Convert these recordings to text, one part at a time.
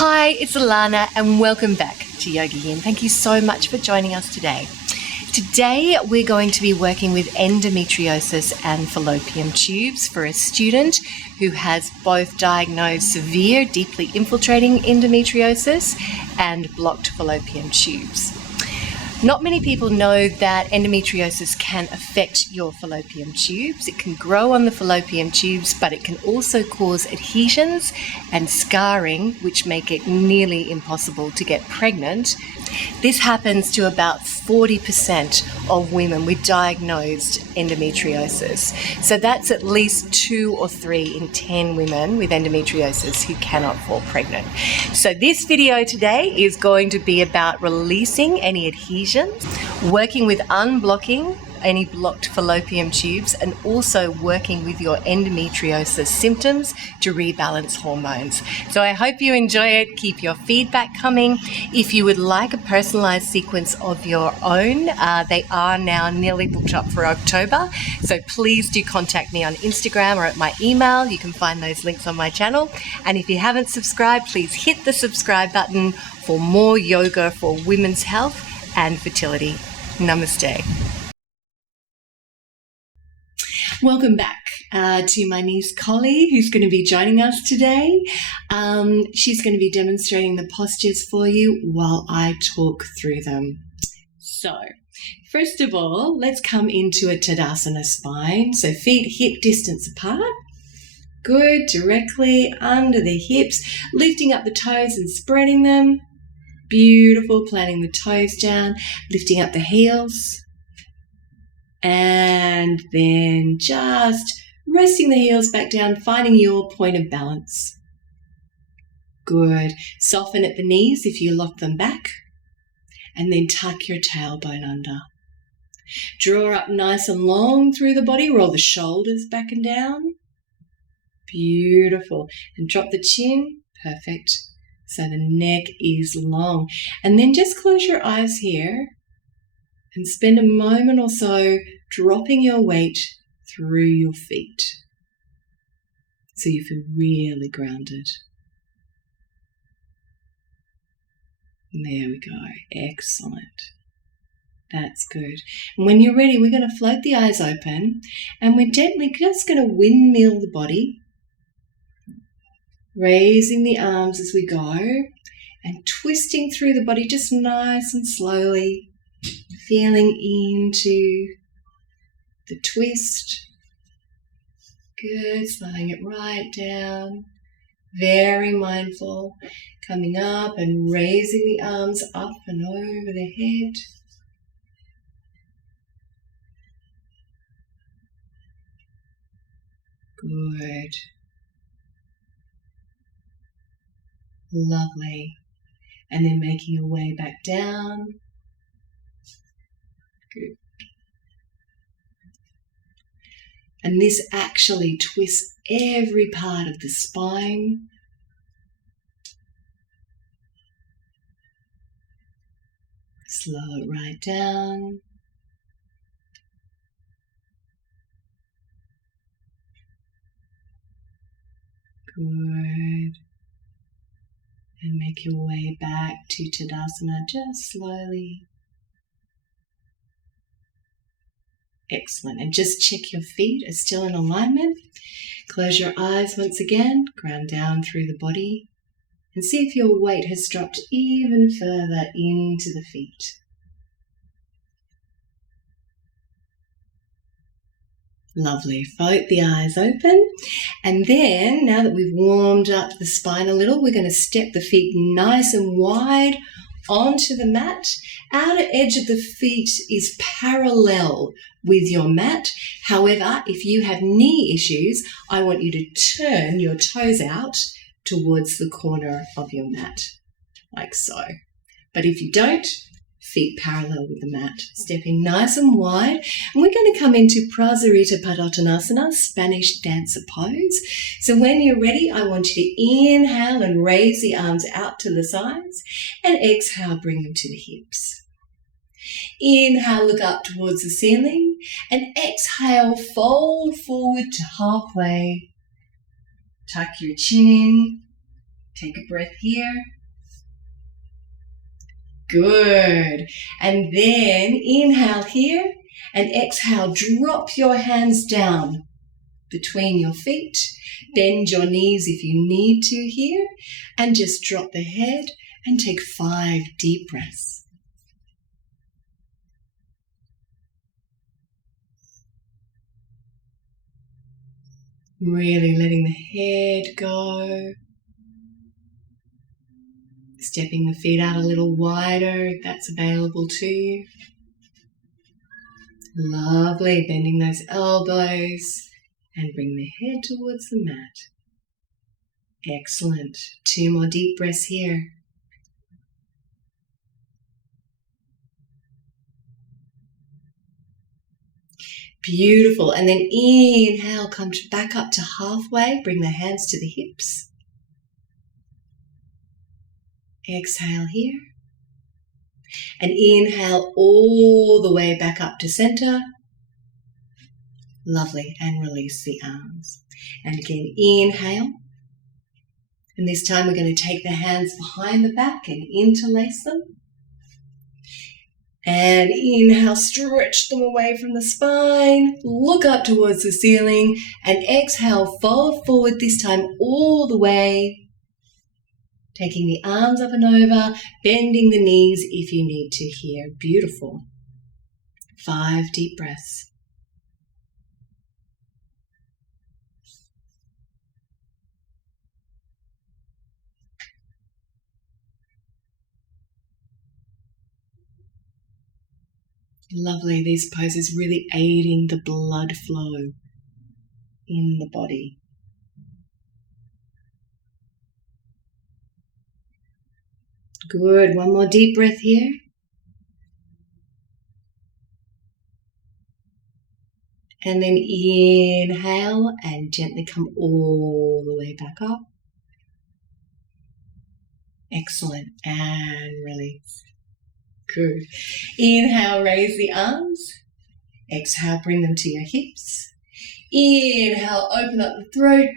Hi, it's Allannah and welcome back to Yoga Yin. Thank you so much for joining us today. Today we're going to be working with endometriosis and fallopian tubes for a student who has both diagnosed severe, deeply infiltrating endometriosis and blocked fallopian tubes. Not many people know that endometriosis can affect your fallopian tubes. It can grow on the fallopian tubes, but it can also cause adhesions and scarring, which make it nearly impossible to get pregnant. This happens to about 40% of women with diagnosed endometriosis. So that's at least 2 or 3 in 10 women with endometriosis who cannot fall pregnant. So this video today is going to be about releasing any adhesions, working with unblocking any blocked fallopian tubes, and also working with your endometriosis symptoms to rebalance hormones. So I hope you enjoy it. Keep your feedback coming. If you would like a personalized sequence of your own, they are now nearly booked up for October. So please do contact me on Instagram or at my email. You can find those links on my channel. And if you haven't subscribed, please hit the subscribe button for more yoga for women's health and fertility. Namaste. Welcome back to my niece Collie, who's going to be joining us today. She's going to be demonstrating the postures for you while I talk through them. So, first of all, let's come into a Tadasana spine. So feet hip distance apart. Good, directly under the hips, lifting up the toes and spreading them. Beautiful, planting the toes down, lifting up the heels. And then just resting the heels back down, finding your point of balance. Good. Soften at the knees if you lock them back. And then tuck your tailbone under. Draw up nice and long through the body. Roll the shoulders back and down. Beautiful. And drop the chin. Perfect. So the neck is long. And then just close your eyes here. And spend a moment or so dropping your weight through your feet so you feel really grounded. There we go. Excellent. That's good. And when you're ready, we're going to float the eyes open and we're gently just going to windmill the body, raising the arms as we go and twisting through the body just nice and slowly. Feeling into the twist. Good, slowing it right down. Very mindful. Coming up and raising the arms up and over the head. Good. Lovely. And then making your way back down. Good. And this actually twists every part of the spine. Slow it right down. Good. And make your way back to Tadasana just slowly. Excellent. And just check your feet are still in alignment. Close your eyes once again. Ground down through the body. And see if your weight has dropped even further into the feet. Lovely. Float the eyes open. And then, now that we've warmed up the spine a little, we're going to step the feet nice and wide onto the mat. Outer edge of the feet is parallel with your mat. However, if you have knee issues, I want you to turn your toes out towards the corner of your mat, like so. But if you don't, feet parallel with the mat, stepping nice and wide. And we're going to come into Prasarita Padottanasana, Spanish dancer pose. So when you're ready, I want you to inhale and raise the arms out to the sides, and exhale, bring them to the hips. Inhale, look up towards the ceiling, and exhale, fold forward to halfway. Tuck your chin in, Take a breath here. Good. And then inhale here and exhale. Drop your hands down between your feet. Bend your knees if you need to here. And just drop the head and take 5 deep breaths. Really letting the head go. Stepping the feet out a little wider if that's available to you. Lovely. Bending those elbows and bring the head towards the mat. Excellent. 2 more deep breaths here. Beautiful. And then inhale, come back up to halfway. Bring the hands to the hips. Exhale here. And inhale all the way back up to center. Lovely. And release the arms. And again, inhale. And this time we're going to take the hands behind the back and interlace them. And inhale, stretch them away from the spine. Look up towards the ceiling. And exhale, fold forward this time all the way. Taking the arms up and over, bending the knees if you need to here. Beautiful. 5 deep breaths. Lovely. These poses really aiding the blood flow in the body. Good. 1 more deep breath here. And then inhale and gently come all the way back up. Excellent. And release. Good. Inhale, raise the arms. Exhale, bring them to your hips. Inhale, open up the throat.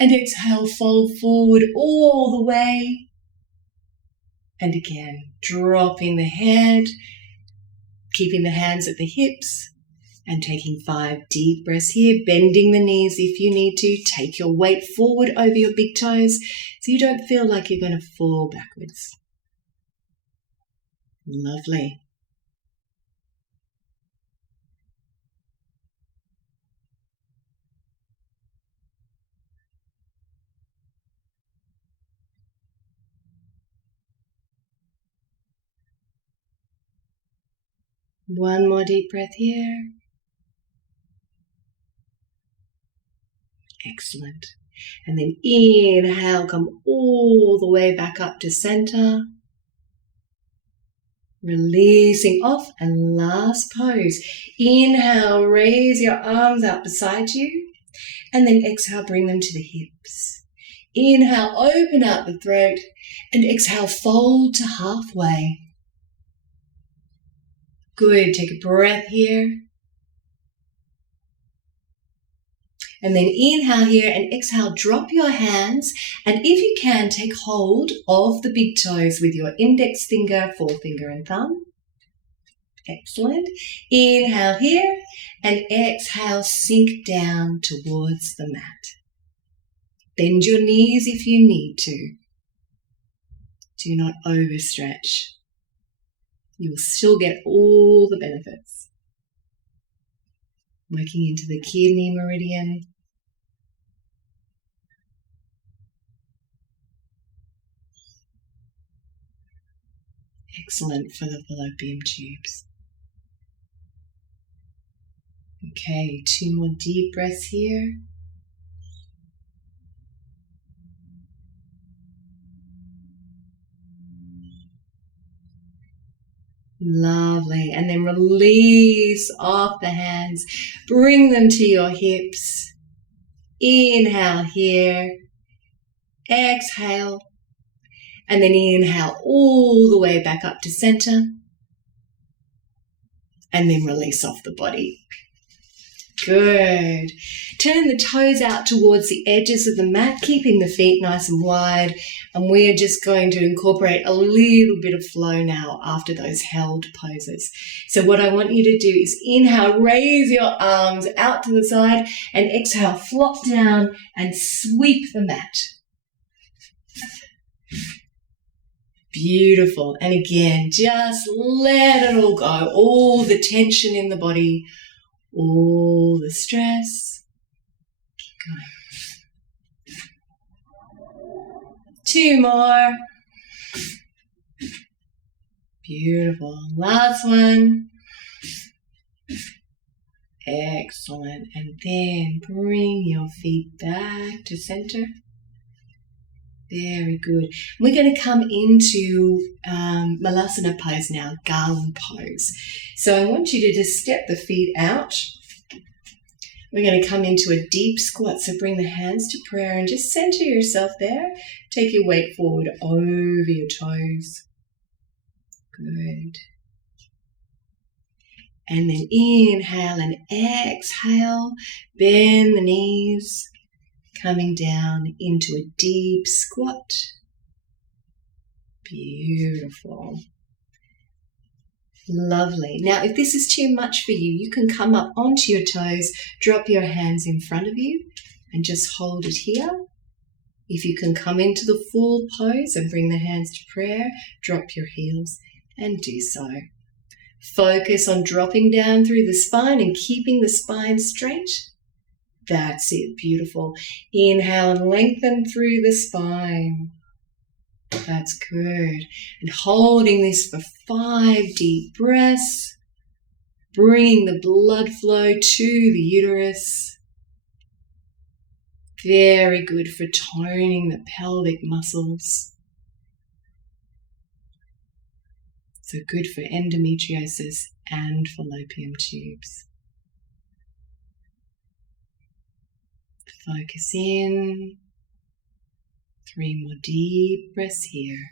And exhale, fold forward all the way. And again, dropping the head, keeping the hands at the hips, and taking 5 deep breaths here, bending the knees if you need to. Take your weight forward over your big toes so you don't feel like you're going to fall backwards. Lovely. One more deep breath here. Excellent. And then inhale, come all the way back up to center. Releasing off, and last pose. Inhale, raise your arms out beside you. And then exhale, bring them to the hips. Inhale, open out the throat. And exhale, fold to halfway. Good. Take a breath here. And then inhale here and exhale, drop your hands. And if you can, take hold of the big toes with your index finger, forefinger and thumb. Excellent. Inhale here and exhale, sink down towards the mat. Bend your knees if you need to. Do not overstretch. You will still get all the benefits. Working into the kidney meridian. Excellent for the fallopian tubes. Okay, 2 more deep breaths here. Lovely. And then release off the hands. Bring them to your hips. Inhale here. Exhale. And then inhale all the way back up to center. And then release off the body. Good. Turn the toes out towards the edges of the mat, keeping the feet nice and wide. And we are just going to incorporate a little bit of flow now after those held poses. So what I want you to do is inhale, raise your arms out to the side, and exhale, flop down and sweep the mat. Beautiful. And again, just let it all go. All the tension in the body, all the stress. Keep going. 2 more. Beautiful. Last one. Excellent. And then bring your feet back to center. Very good. We're going to come into Malasana pose now, garland pose. So I want you to just step the feet out. We're going to come into a deep squat. So bring the hands to prayer and just center yourself there. Take your weight forward over your toes. Good. And then inhale and exhale. Bend the knees. Coming down into a deep squat. Beautiful. Lovely. Now, if this is too much for you, you can come up onto your toes, drop your hands in front of you, and just hold it here. If you can come into the full pose and bring the hands to prayer, drop your heels and do so. Focus on dropping down through the spine and keeping the spine straight. That's it, beautiful. Inhale and lengthen through the spine. That's good. And holding this for 5 deep breaths, bringing the blood flow to the uterus. Very good for toning the pelvic muscles. So good for endometriosis and fallopian tubes. Focus in. 3 more deep breaths here.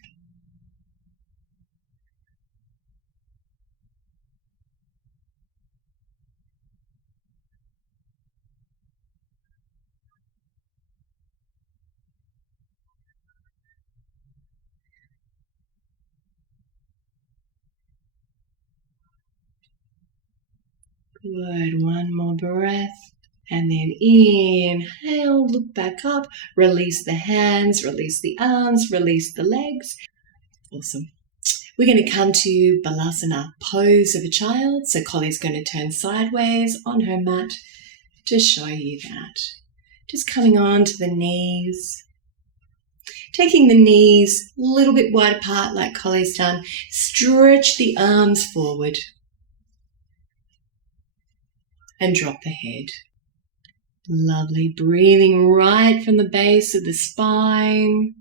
Good. 1 more breath. And then inhale, look back up, release the hands, release the arms, release the legs. Awesome. We're going to come to Balasana, pose of a child. So Collie's going to turn sideways on her mat to show you that. Just coming on to the knees. Taking the knees a little bit wide apart like Collie's done. Stretch the arms forward. And drop the head. Lovely. Breathing right from the base of the spine.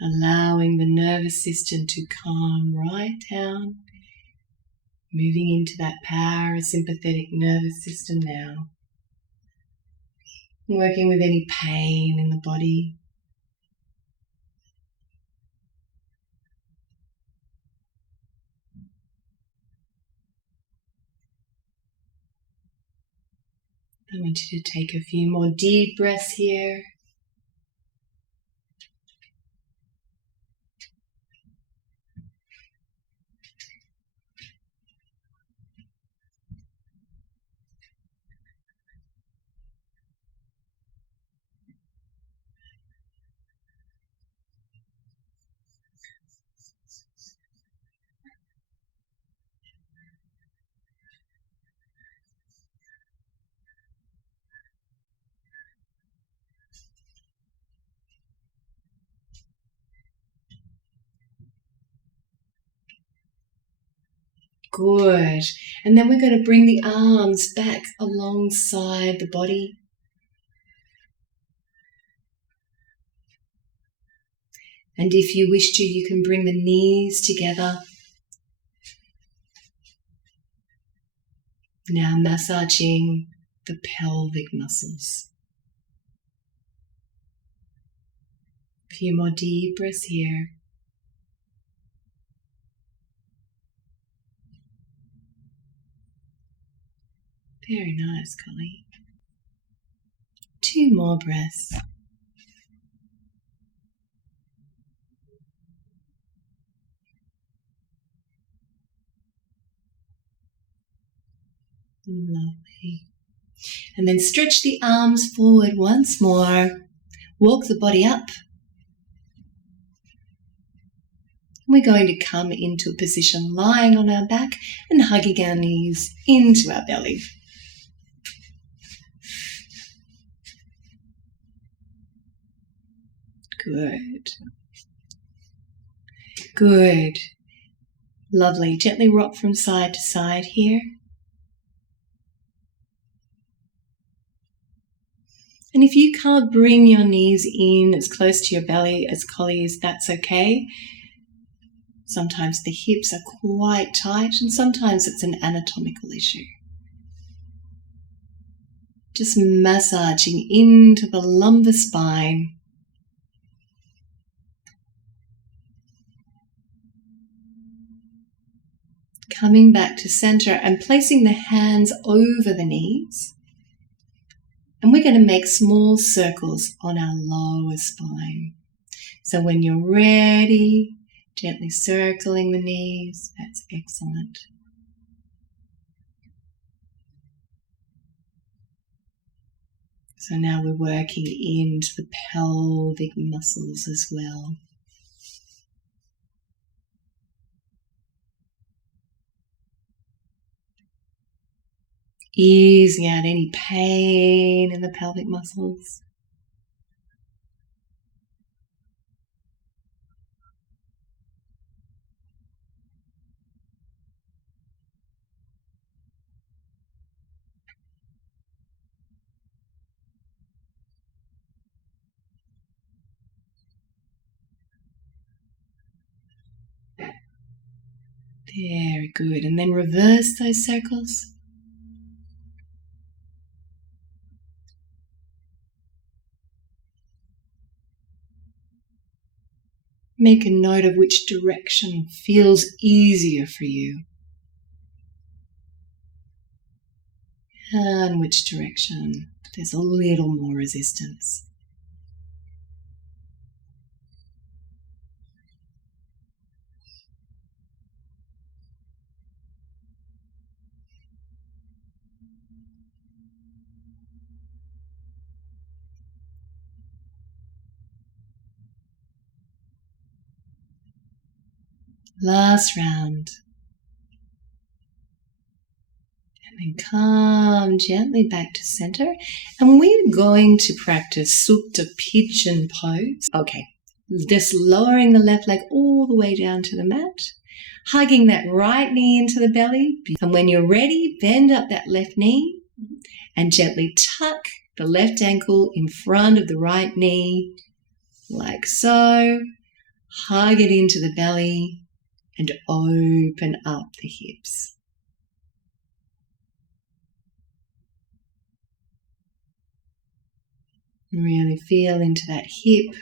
Allowing the nervous system to calm right down. Moving into that parasympathetic nervous system now. Working with any pain in the body. I want you to take a few more deep breaths here. Good. And then we're going to bring the arms back alongside the body. And if you wish to, you can bring the knees together. Now massaging the pelvic muscles. A few more deep breaths here. Very nice, Collie. 2 more breaths. Lovely. And then stretch the arms forward once more. Walk the body up. We're going to come into a position lying on our back and hugging our knees into our belly. Good. Good. Lovely. Gently rock from side to side here. And if you can't bring your knees in as close to your belly as Collie is, that's okay. Sometimes the hips are quite tight and sometimes it's an anatomical issue. Just massaging into the lumbar spine. Coming back to center and placing the hands over the knees. And we're going to make small circles on our lower spine. So when you're ready, gently circling the knees. That's excellent. So now we're working into the pelvic muscles as well. Easing out any pain in the pelvic muscles. Very good. And then reverse those circles. Make a note of which direction feels easier for you. And which direction there's a little more resistance. Last round. And then come gently back to center. And we're going to practice Supta Pigeon pose. Okay, just lowering the left leg all the way down to the mat. Hugging that right knee into the belly. And when you're ready, bend up that left knee and gently tuck the left ankle in front of the right knee, like so. Hug it into the belly. And open up the hips. Really feel into that hip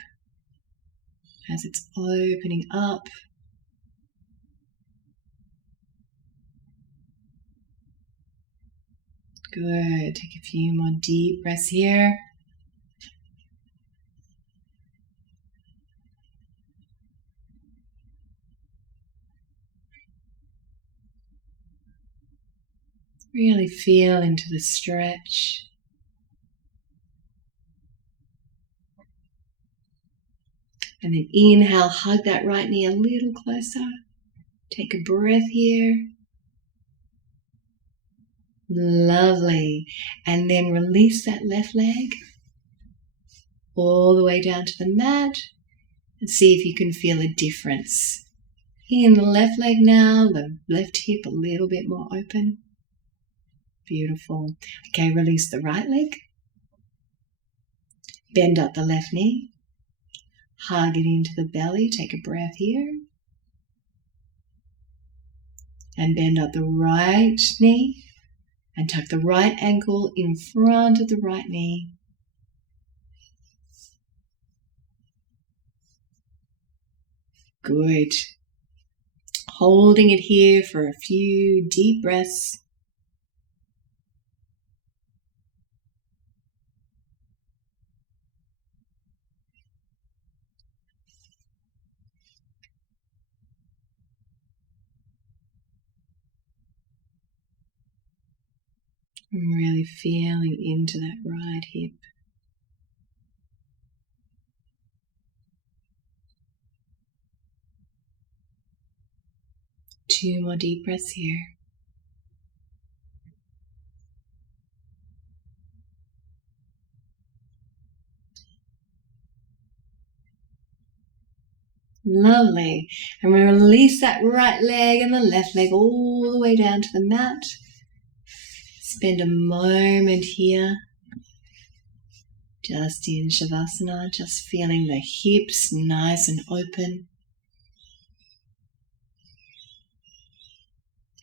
as it's opening up. Good. Take a few more deep breaths here. Really feel into the stretch. And then inhale, hug that right knee a little closer. Take a breath here. Lovely. And then release that left leg all the way down to the mat. And see if you can feel a difference. In the left leg now, the left hip a little bit more open. Beautiful. Okay, release the right leg. Bend up the left knee. Hug it into the belly. Take a breath here. And bend up the right knee. And tuck the right ankle in front of the right knee. Good. Holding it here for a few deep breaths. And really feeling into that right hip. 2 more deep breaths here. Lovely. And we release that right leg and the left leg all the way down to the mat. Spend a moment here, just in Shavasana, just feeling the hips nice and open.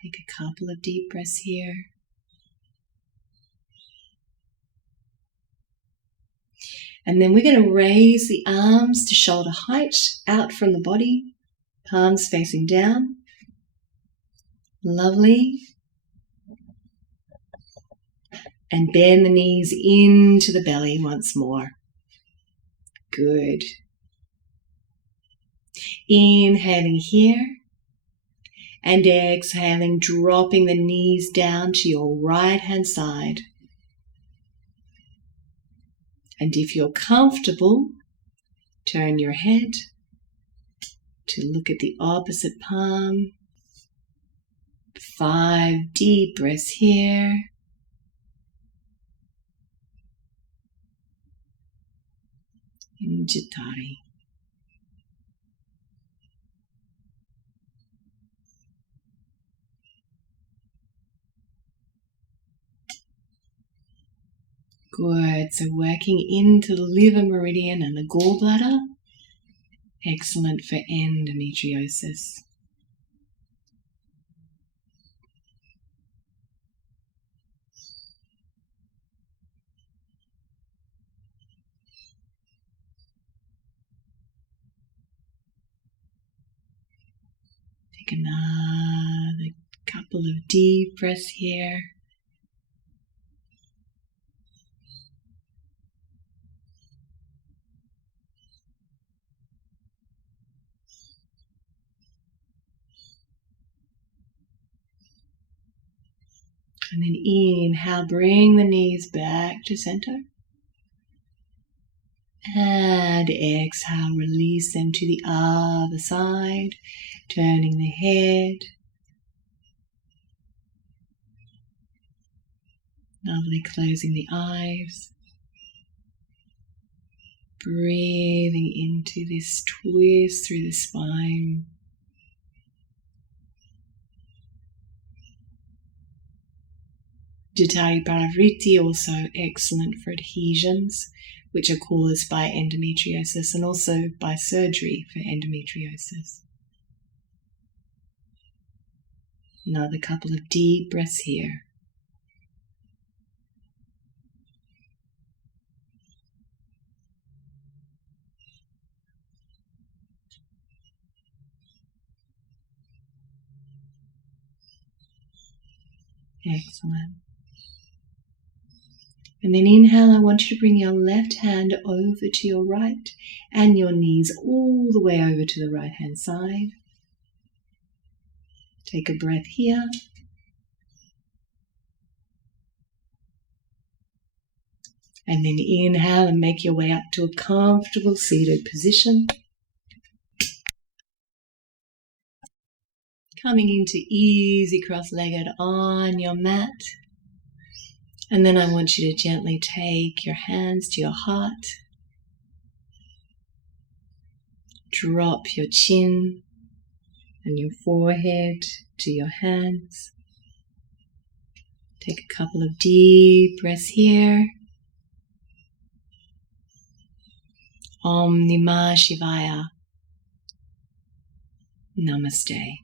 Take a couple of deep breaths here. And then we're going to raise the arms to shoulder height out from the body, palms facing down. Lovely. And bend the knees into the belly once more. Good. Inhaling here. And exhaling, dropping the knees down to your right hand side. And if you're comfortable, turn your head to look at the opposite palm. 5 deep breaths here. In Jatari. Good. So working into the liver meridian and the gallbladder. Excellent for endometriosis. Take another couple of deep breaths here. And then inhale, bring the knees back to center. And exhale, release them to the other side, turning the head. Lovely, closing the eyes. Breathing into this twist through the spine. Jatari Pravriti, also excellent for adhesions, which are caused by endometriosis and also by surgery for endometriosis. Another couple of deep breaths here. Excellent. And then inhale, I want you to bring your left hand over to your right and your knees all the way over to the right hand side. Take a breath here. And then inhale and make your way up to a comfortable seated position. Coming into easy cross-legged on your mat. And then I want you to gently take your hands to your heart. Drop your chin and your forehead to your hands. Take a couple of deep breaths here. Om Namah Shivaya. Namaste.